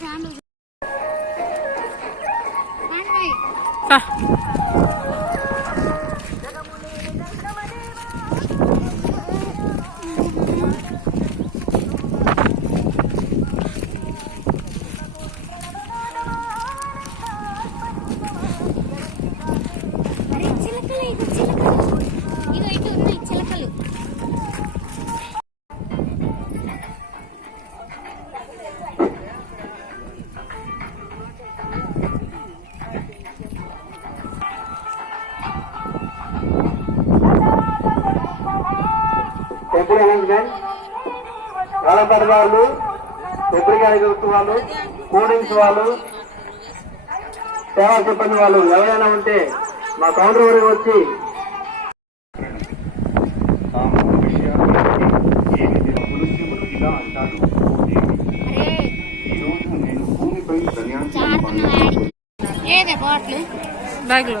family temple announcement Ganapati వాళ్ళు చూస్తూ వాళ్ళు కూలింగ్స్ వాళ్ళు సేవా సిబ్బంది వాళ్ళు ఎవరైనా ఉంటే మా కౌంటర్ వరకు వచ్చి బ్యాగ్లో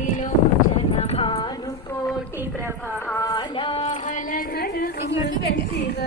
ప్రభాలాహల శివ